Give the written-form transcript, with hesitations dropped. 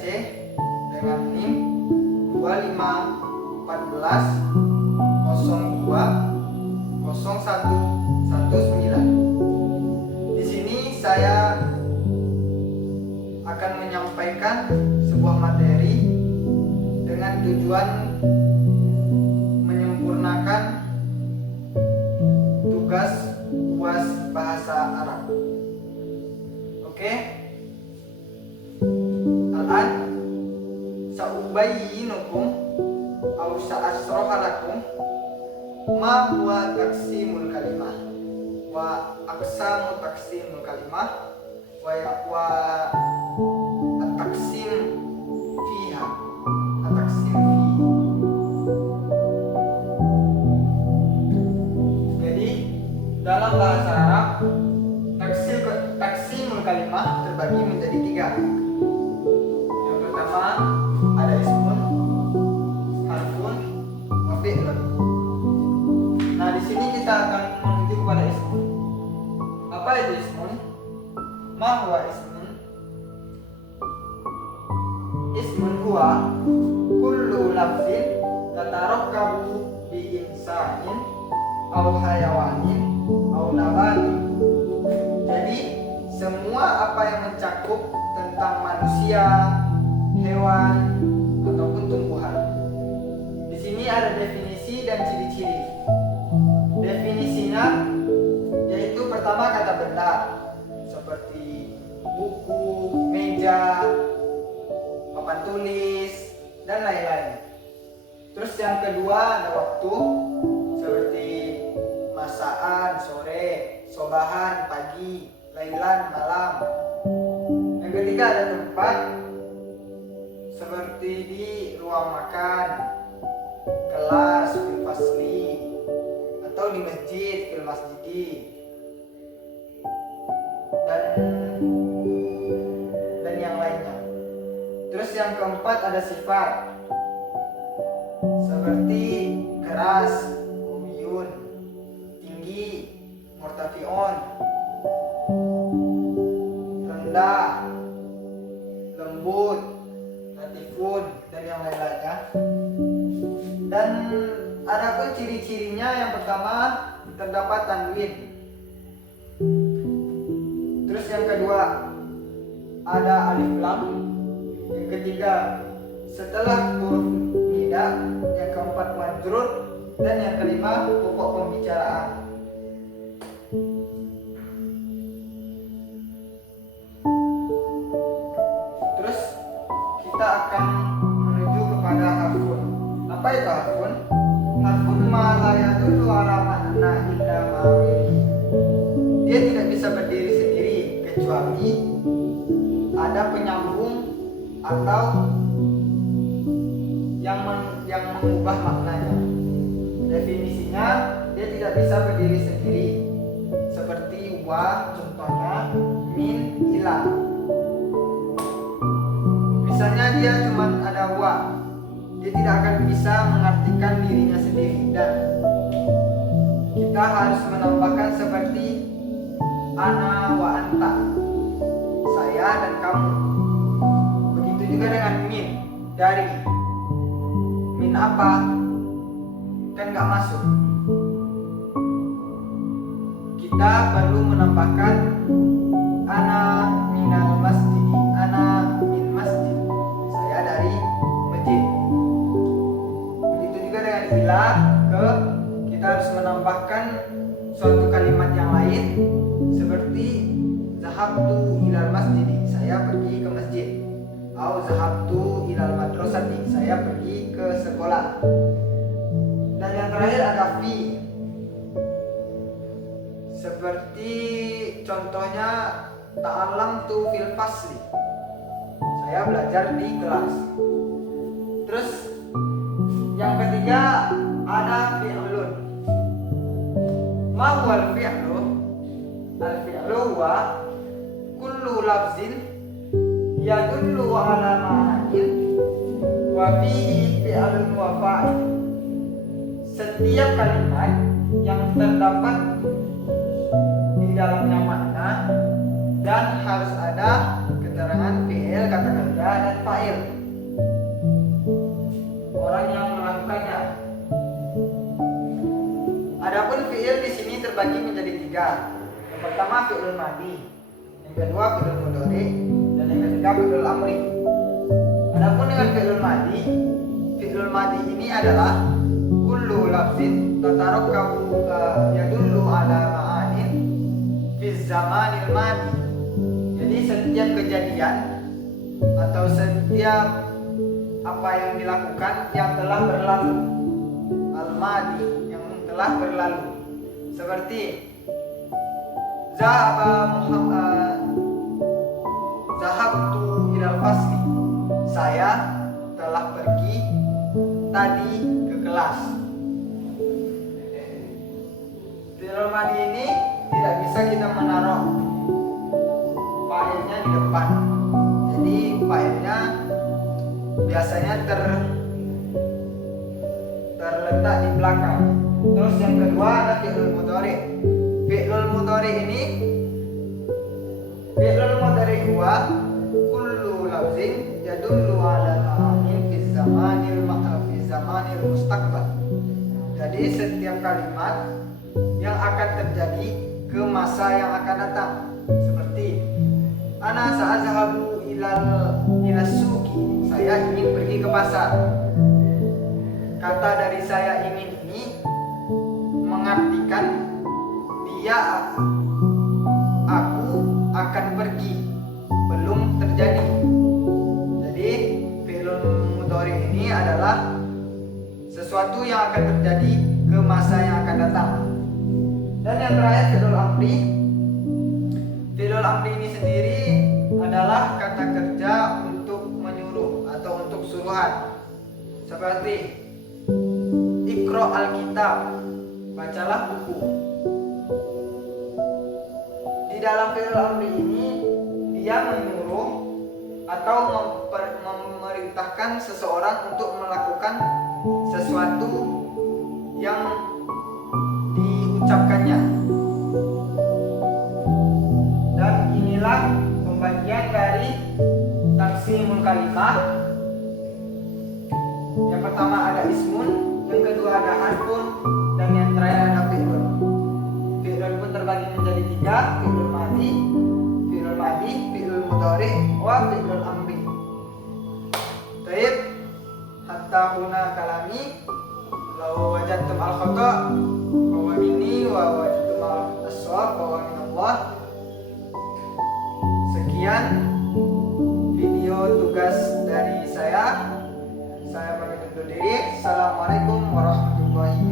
ABC dengan NIM 2514-02-0119. Di sini saya akan menyampaikan sebuah materi dengan tujuan menyempurnakan tugas UAS Bahasa Arab. Oke? Al-an sa'ubayyinukum aw sa'asroha lakum ma huwa taqsimul kalimah wa aqsamu taqsimul kalimah wa at-taqsim fiha at-taqsim fi. Jadi dalam bahasa Arab taqsimul kalimah terbagi menjadi 3. Yang pertama ada ismun, harfun, wa fi'lun. Nah, di sini kita akan menuju kepada ismun. Apa itu ismun? Ma huwa ismun? Ismun huwa kullu lafzin tatarakabu bi insanin aw hayawanin aw nabatin. Jadi semua apa yang mencakup tentang manusia, hewan ataupun tumbuhan. Di sini ada definisi dan ciri-ciri. Definisinya yaitu pertama kata benda seperti buku, meja, papan tulis, dan lain-lain. Terus yang kedua ada waktu seperti masaan, sore, sobahan, pagi, lailan, malam. Yang ketiga ada tempat seperti di ruang makan, kelas, fil fasli, atau di masjid, fil masjidi, dan yang lainnya. Terus yang keempat ada sifat seperti keras, uyun, tinggi, murtafi'un, rendah, lembut, latifun, dan yang lain-lainnya. Dan ada pun ciri-cirinya. Yang pertama terdapat tanwin. Terus yang kedua ada alif lam. Yang ketiga setelah huruf nida. Yang keempat majrur. Dan yang kelima pokok pembicaraan. Terus kita akan menuju kepada harfun. Apa itu harfun? Harfun ma la yadullu ala ma'na illa ma fihi. Dia tidak bisa berdiri sendiri kecuali ada penyambung atau yang mengubah maknanya. Definisinya, dia tidak bisa berdiri sendiri seperti wa, contohnya min, ila. Misalnya dia cuma ada wa, dia tidak akan bisa mengartikan dirinya sendiri. Dan kita harus menambahkan seperti ana wa anta, saya dan kamu. Begitu juga dengan min, dari. Min apa? Kan gak masuk. Kita perlu menambahkan ana minal masjid, ana min masjid, saya dari masjid. Begitu juga dengan ila, kita harus menambahkan suatu kalimat yang lain seperti zahabtu ilal masjid, saya pergi ke masjid. Au zahabtu ilal madrasati, saya pergi ke sekolah. Dan yang terakhir ada fi. Seperti contohnya ta'allamtu fil fasli, saya belajar di kelas. Terus yang ketiga ada fi'lun. Ma huwal fi'lu? Al-fi'lu huwa kullu lafzin yadullu ala ma'anin wa fihi fi'lun wa fa'il. Setiap kalimat yang terdapat di dalamnya makna dan harus ada keterangan fi'il, kata kerja, dan fa'il. fa'il, orang yang melakukannya. Adapun fi'il di sini terbagi menjadi 3. Yang pertama fi'il madhi, yang kedua fi'il mudhari, dan yang ketiga fi'il amri. Adapun dengan fi'il madhi ini adalah kullu lafzin tatarakabu yadullu ala ma'anin fi zamanil madhi. Jadi setiap kejadian atau setiap apa yang dilakukan yang telah berlalu, al-madhi, yang telah berlalu. Seperti zahabtu ilal fasli, saya telah pergi tadi ke kelas. Fi'il madhi ini tidak bisa kita menaruh fa'ilnya di depan. Jadi fa'ilnya biasanya terletak di belakang. Terus yang kedua ada fi'il mudhari. Fi'il mudhari huwa kullu lafzin yadullu ala ma'anin fi zamanil mustaqbal. Jadi setiap kalimat yang akan terjadi ke masa yang akan datang. Seperti ana sa'azhabu ila suqi, saya ingin pergi ke pasar. Kata dari saya ingin ini mengartikan aku akan pergi, belum terjadi. Jadi fi'il mudhari ini adalah sesuatu yang akan terjadi ke masa yang akan datang. Dan yang terakhir fi'il amri. Fi'il amri ini sendiri adalah kata kerja untuk menyuruh atau untuk suruhan. Seperti Iqra al-kitab, bacalah buku. Di dalam fi'il amri ini dia menyuruh atau memerintahkan seseorang untuk melakukan sesuatu yang diucapkannya. Dan inilah pembagian dari taqsimul kalimah. Yang pertama ada ismun, yang kedua ada harfun, dan yang terakhir ada fi'lun. Fi'lun pun terbagi menjadi 3, fi'lul madhi, fi'lul mudhari, wa fi'lul amri. Baik, hatta huna kalami. Law wajadtum al-khata' fa huwa minni, wa wajadtum as-shawab fa huwa min Allah. Sekian video tugas dari saya pamit undur diri. Assalamualaikum warahmatullahi wabarakatuh.